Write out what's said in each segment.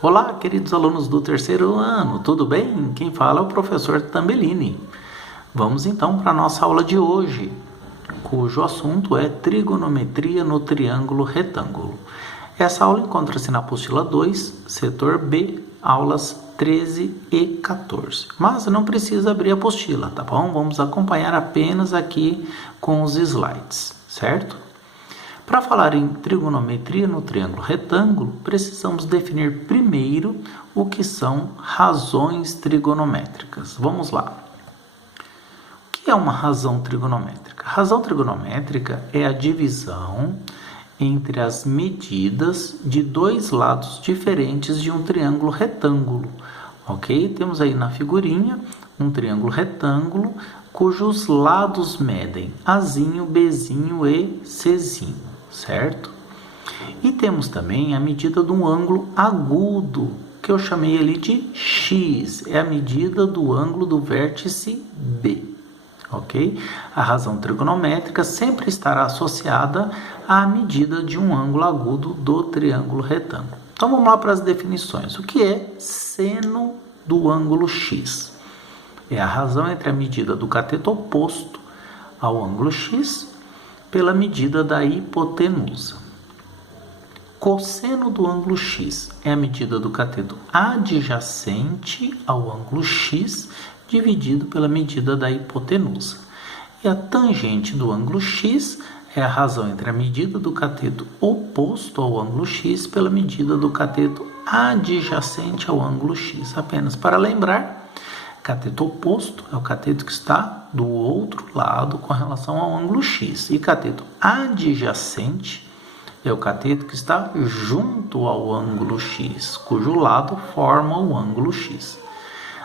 Olá, queridos alunos do terceiro ano, tudo bem? Quem fala é o professor Tambellini. Vamos então para a nossa aula de hoje, cujo assunto é trigonometria no triângulo retângulo. Essa aula encontra-se na apostila 2, setor B, aulas 13 e 14. Mas não precisa abrir a apostila, tá bom? Vamos acompanhar apenas aqui com os slides, certo? Para falar em trigonometria no triângulo retângulo, precisamos definir primeiro o que são razões trigonométricas. Vamos lá. O que é uma razão trigonométrica? Razão trigonométrica é a divisão entre as medidas de dois lados diferentes de um triângulo retângulo. Ok? Temos aí na figurinha um triângulo retângulo cujos lados medem Azinho, Bzinho e Czinho. Certo? E temos também a medida de um ângulo agudo, que eu chamei ali de x, é a medida do ângulo do vértice B, ok? A razão trigonométrica sempre estará associada à medida de um ângulo agudo do triângulo retângulo. Então vamos lá para as definições. O que é seno do ângulo x? É a razão entre a medida do cateto oposto ao ângulo x pela medida da hipotenusa. Cosseno do ângulo x é a medida do cateto adjacente ao ângulo x dividido pela medida da hipotenusa. E a tangente do ângulo x é a razão entre a medida do cateto oposto ao ângulo x pela medida do cateto adjacente ao ângulo x. Apenas para lembrar, cateto oposto é o cateto que está do outro lado com relação ao ângulo x. E cateto adjacente é o cateto que está junto ao ângulo x, cujo lado forma o ângulo x.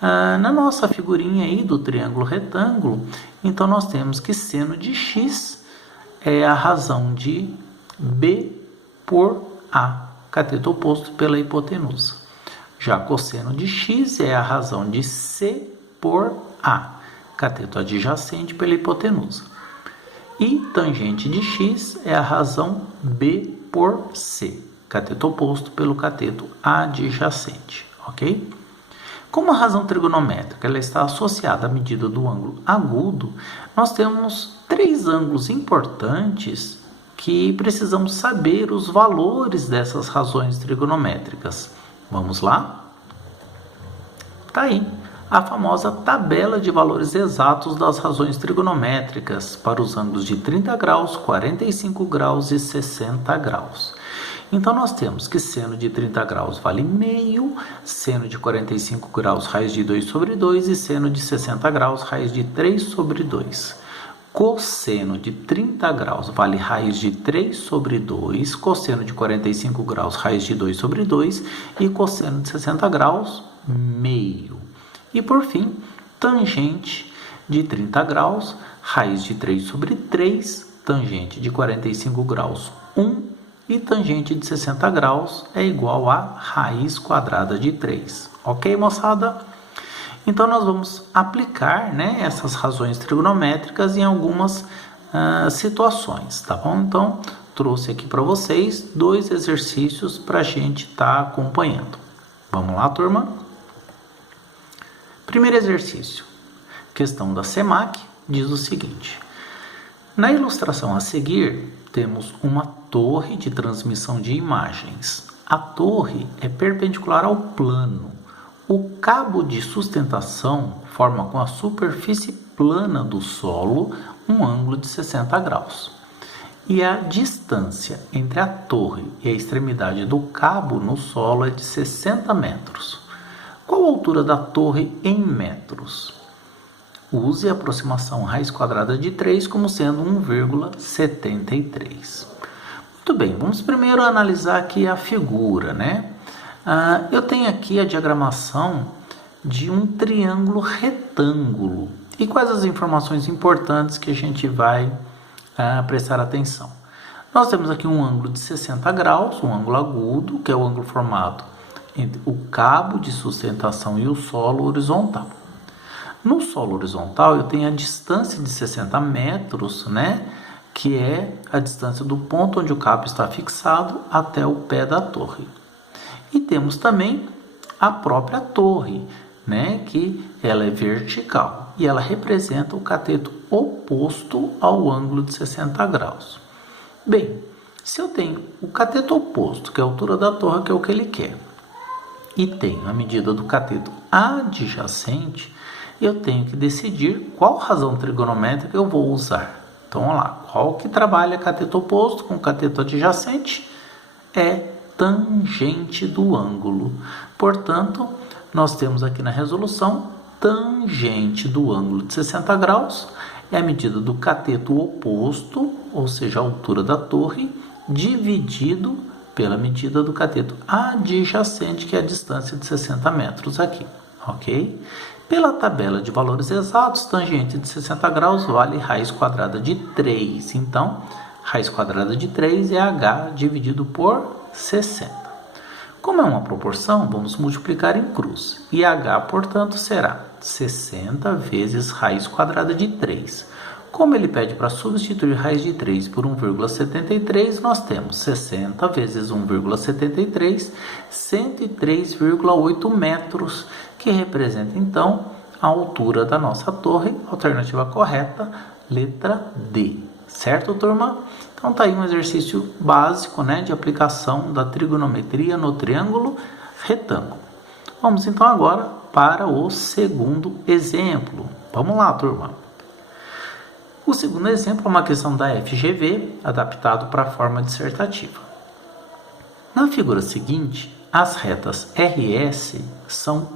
Na nossa figurinha aí do triângulo retângulo, então nós temos que seno de x é a razão de B por A, cateto oposto pela hipotenusa. Já cosseno de x é a razão de C por A, cateto adjacente pela hipotenusa. E tangente de x é a razão B por C, cateto oposto pelo cateto adjacente, ok? Como a razão trigonométrica ela está associada à medida do ângulo agudo, nós temos três ângulos importantes que precisamos saber os valores dessas razões trigonométricas. Vamos lá? Tá aí a famosa tabela de valores exatos das razões trigonométricas para os ângulos de 30 graus, 45 graus e 60 graus. Então nós temos que seno de 30 graus vale meio, seno de 45 graus raiz de 2 sobre 2 e seno de 60 graus raiz de 3 sobre 2. Cosseno de 30 graus vale raiz de 3 sobre 2, cosseno de 45 graus raiz de 2 sobre 2 e cosseno de 60 graus meio. E por fim, tangente de 30 graus raiz de 3 sobre 3, tangente de 45 graus 1 e tangente de 60 graus é igual a raiz quadrada de 3. Ok, moçada? Então, nós vamos aplicar essas razões trigonométricas em algumas situações, tá bom? Então, trouxe aqui para vocês dois exercícios para a gente estar acompanhando. Vamos lá, turma? Primeiro exercício, questão da SEMAC, diz o seguinte. Na ilustração a seguir, temos uma torre de transmissão de imagens. A torre é perpendicular ao plano. O cabo de sustentação forma com a superfície plana do solo um ângulo de 60 graus. E a distância entre a torre e a extremidade do cabo no solo é de 60 metros. Qual a altura da torre em metros? Use a aproximação raiz quadrada de 3 como sendo 1,73. Muito bem, vamos primeiro analisar aqui a figura, eu tenho aqui a diagramação de um triângulo retângulo. E quais as informações importantes que a gente vai prestar atenção? Nós temos aqui um ângulo de 60 graus, um ângulo agudo, que é o ângulo formado entre o cabo de sustentação e o solo horizontal. No solo horizontal, eu tenho a distância de 60 metros, que é a distância do ponto onde o cabo está fixado até o pé da torre. E temos também a própria torre, né, que ela é vertical e ela representa o cateto oposto ao ângulo de 60 graus. Bem, se eu tenho o cateto oposto, que é a altura da torre, que é o que ele quer, e tenho a medida do cateto adjacente, eu tenho que decidir qual razão trigonométrica eu vou usar. Então, vamos lá, qual que trabalha cateto oposto com cateto adjacente? É tangente do ângulo. Portanto, nós temos aqui na resolução, tangente do ângulo de 60 graus é a medida do cateto oposto, ou seja, a altura da torre, dividido pela medida do cateto adjacente, que é a distância de 60 metros aqui, ok? Pela tabela de valores exatos, tangente de 60 graus vale raiz quadrada de 3. Então, raiz quadrada de 3 é h dividido por 60. Como é uma proporção, vamos multiplicar em cruz. E h, portanto, será 60 vezes raiz quadrada de 3. Como ele pede para substituir raiz de 3 por 1,73, nós temos 60 vezes 1,73, 103,8 metros, que representa, então, a altura da nossa torre. Alternativa correta, letra D. Certo, turma? Então, tá aí um exercício básico, né, de aplicação da trigonometria no triângulo retângulo. Vamos, então, agora para o segundo exemplo. Vamos lá, turma. O segundo exemplo é uma questão da FGV, adaptado para a forma dissertativa. Na figura seguinte, as retas RS são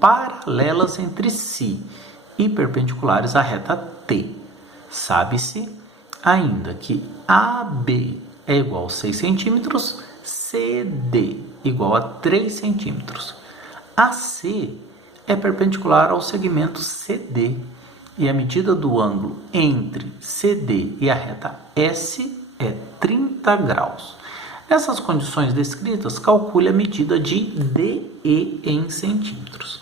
paralelas entre si e perpendiculares à reta T. Sabe-se ainda que AB é igual a 6 cm, CD igual a 3 cm. AC é perpendicular ao segmento CD e a medida do ângulo entre CD e a reta S é 30 graus. Nessas condições descritas, calcule a medida de DE em centímetros.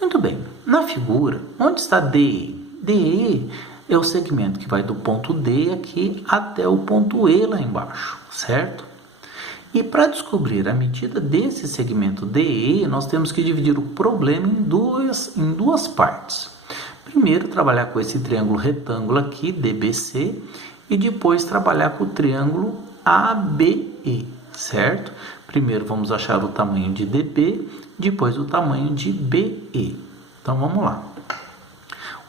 Muito bem, na figura, onde está DE? DE é o segmento que vai do ponto D aqui até o ponto E lá embaixo, certo? E para descobrir a medida desse segmento DE, nós temos que dividir o problema em duas partes. Primeiro, trabalhar com esse triângulo retângulo aqui, DBC, e depois trabalhar com o triângulo ABE, certo? Primeiro vamos achar o tamanho de DB, depois o tamanho de BE. Então vamos lá.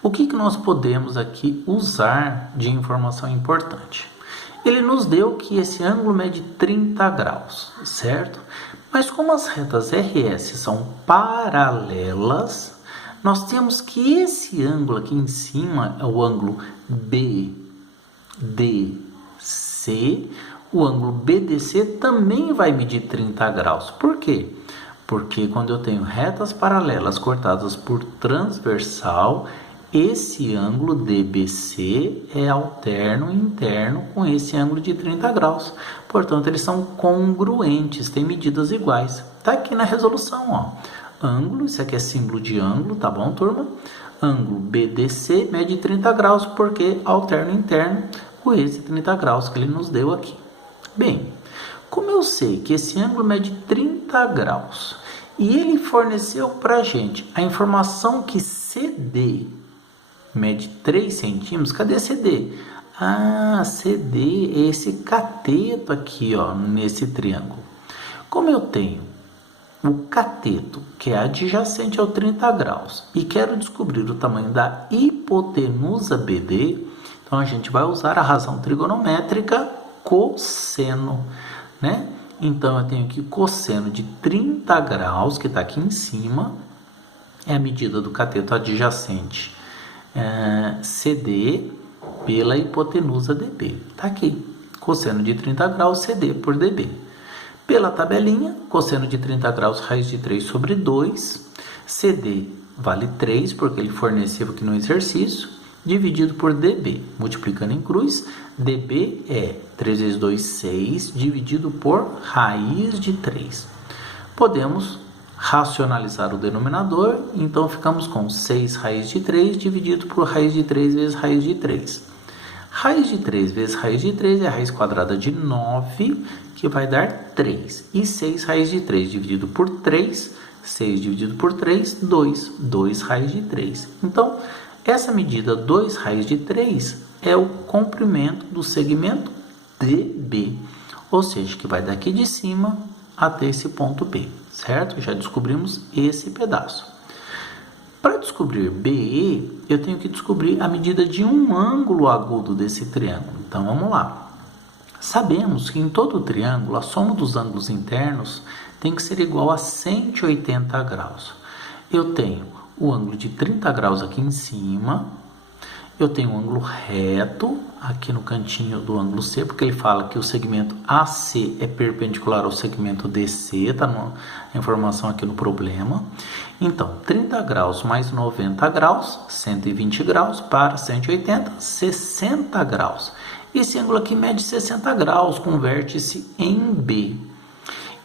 O que nós podemos aqui usar de informação importante? Ele nos deu que esse ângulo mede 30 graus, certo? Mas como as retas RS são paralelas, nós temos que esse ângulo aqui em cima é o ângulo BDC. O ângulo BDC também vai medir 30 graus. Por quê? Porque quando eu tenho retas paralelas cortadas por transversal, esse ângulo DBC é alterno e interno com esse ângulo de 30 graus. Portanto, eles são congruentes, têm medidas iguais. Está aqui na resolução, ó. Ângulo, isso aqui é símbolo de ângulo, tá bom, turma? Ângulo BDC mede 30 graus porque alterno e interno com esse 30 graus que ele nos deu aqui. Bem, como eu sei que esse ângulo mede 30 graus e ele forneceu para a gente a informação que CD mede 3 centímetros, cadê CD? Ah, CD é esse cateto aqui, ó, nesse triângulo. Como eu tenho o cateto, que é adjacente ao 30 graus, e quero descobrir o tamanho da hipotenusa BD, então a gente vai usar a razão trigonométrica cosseno, né? Então eu tenho aqui cosseno de 30 graus, que está aqui em cima, é a medida do cateto adjacente CD pela hipotenusa DB. Está aqui, cosseno de 30 graus CD por DB. Pela tabelinha, cosseno de 30 graus, raiz de 3 sobre 2. CD vale 3, porque ele forneceu aqui no exercício, dividido por DB. Multiplicando em cruz, DB é 3 vezes 2, 6, dividido por raiz de 3. Podemos racionalizar o denominador, então ficamos com 6 raiz de 3, dividido por raiz de 3 vezes raiz de 3. Raiz de 3 vezes raiz de 3 é a raiz quadrada de 9, que vai dar 3. E 6 raiz de 3 dividido por 3, 6 dividido por 3, 2. 2 raiz de 3. Então, essa medida 2 raiz de 3 é o comprimento do segmento DB. Ou seja, que vai daqui de cima até esse ponto B, certo? Já descobrimos esse pedaço. Para descobrir BE, eu tenho que descobrir a medida de um ângulo agudo desse triângulo. Então, vamos lá. Sabemos que em todo triângulo, a soma dos ângulos internos tem que ser igual a 180 graus. Eu tenho o ângulo de 30 graus aqui em cima. Eu tenho um ângulo reto aqui no cantinho do ângulo C, porque ele fala que o segmento AC é perpendicular ao segmento DC, está a informação aqui no problema. Então, 30 graus mais 90 graus, 120 graus, para 180, 60 graus. Esse ângulo aqui mede 60 graus, com vértice em B.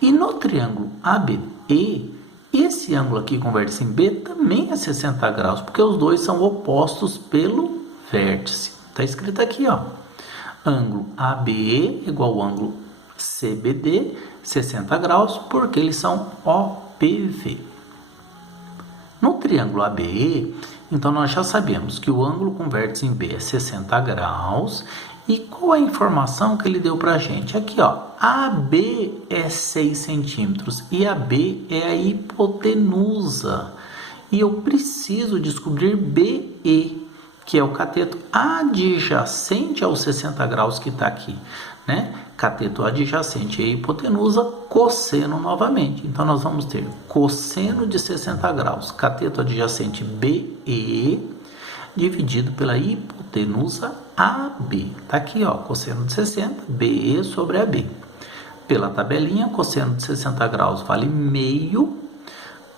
E no triângulo ABE, esse ângulo aqui com vértice em B também é 60 graus, porque os dois são opostos pelo vértice. Está escrito aqui, ó. Ângulo ABE igual ao ângulo CBD, 60 graus, porque eles são OPV. No triângulo ABE, então nós já sabemos que o ângulo com vértice em B é 60 graus. E qual é a informação que ele deu para a gente? Aqui, ó, AB é 6 centímetros e AB é a hipotenusa. E eu preciso descobrir BE, que é o cateto adjacente aos 60 graus que está aqui, né? Cateto adjacente e hipotenusa, cosseno novamente. Então, nós vamos ter cosseno de 60 graus, cateto adjacente BE, dividido pela hipotenusa AB. Está aqui, ó, cosseno de 60, BE sobre AB. Pela tabelinha, cosseno de 60 graus vale meio.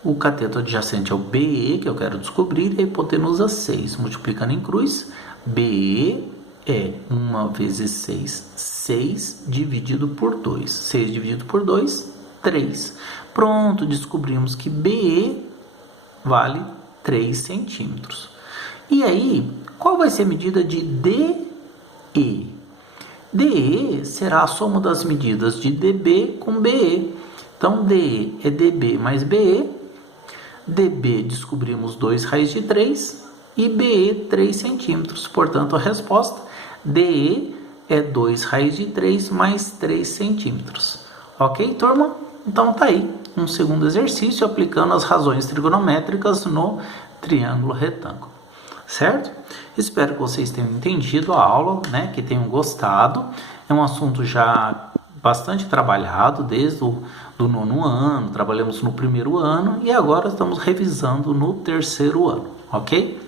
O cateto adjacente é o BE, que eu quero descobrir, e a hipotenusa 6. Multiplicando em cruz, BE é 1 vezes 6, 6 dividido por 2. 6 dividido por 2, 3. Pronto, descobrimos que BE vale 3 centímetros. E aí, qual vai ser a medida de DE? DE será a soma das medidas de DB com BE. Então, DE é DB mais BE. DB descobrimos 2 raiz de 3 e BE 3 centímetros. Portanto, a resposta DE é 2 raiz de 3 mais 3 centímetros. Ok, turma? Então, tá aí um segundo exercício aplicando as razões trigonométricas no triângulo retângulo. Certo? Espero que vocês tenham entendido a aula, né? Que tenham gostado. É um assunto já bastante trabalhado desde o nono ano, trabalhamos no primeiro ano e agora estamos revisando no terceiro ano, ok?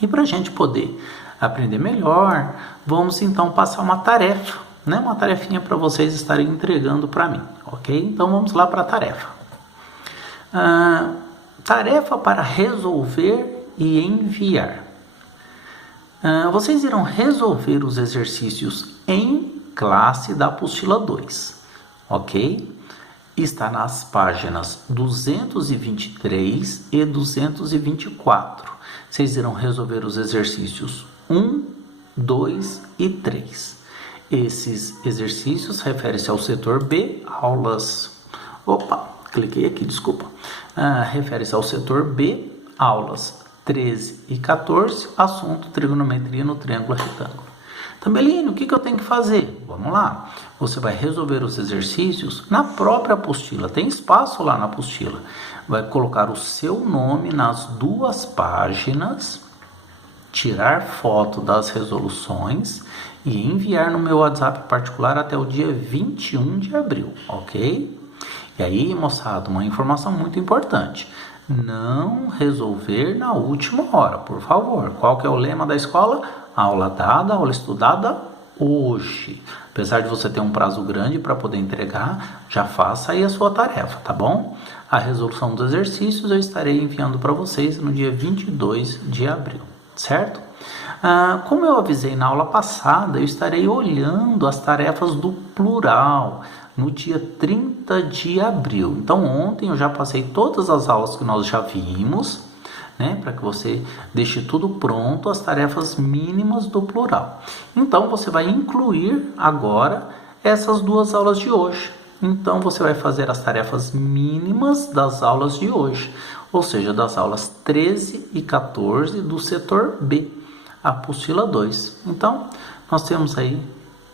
E para a gente poder aprender melhor, vamos então passar uma tarefa, né? Uma tarefinha para vocês estarem entregando para mim, ok? Então vamos lá para a tarefa. Tarefa para resolver e enviar. Vocês irão resolver os exercícios em classe da apostila 2, ok? Está nas páginas 223 e 224. Vocês irão resolver os exercícios 1, 2 e 3. Esses exercícios referem-se ao setor B, aulas... Opa, cliquei aqui, desculpa. Refere-se ao setor B, aulas 13 e 14, assunto trigonometria no triângulo retângulo. Tambelino, o que eu tenho que fazer? Vamos lá. Você vai resolver os exercícios na própria apostila. Tem espaço lá na apostila. Vai colocar o seu nome nas duas páginas, tirar foto das resoluções e enviar no meu WhatsApp particular até o dia 21 de abril, ok? E aí, moçada, uma informação muito importante. Não resolver na última hora, por favor. Qual que é o lema da escola? Aula dada, aula estudada hoje. Apesar de você ter um prazo grande para poder entregar, já faça aí a sua tarefa, tá bom? A resolução dos exercícios eu estarei enviando para vocês no dia 22 de abril, certo? Como eu avisei na aula passada, eu estarei olhando as tarefas do plural no dia 30 de abril. Então, ontem eu já passei todas as aulas que nós já vimos, né? Para que você deixe tudo pronto, as tarefas mínimas do plural. Então, você vai incluir agora essas duas aulas de hoje. Então, você vai fazer as tarefas mínimas das aulas de hoje, ou seja, das aulas 13 e 14 do setor B, a apostila 2. Então, nós temos aí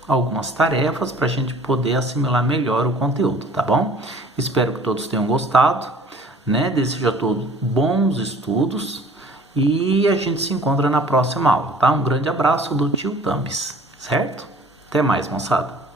algumas tarefas para a gente poder assimilar melhor o conteúdo, tá bom? Espero que todos tenham gostado, né? Desejo a todos bons estudos e a gente se encontra na próxima aula, tá? Um grande abraço do tio Thumbs, certo? Até mais, moçada!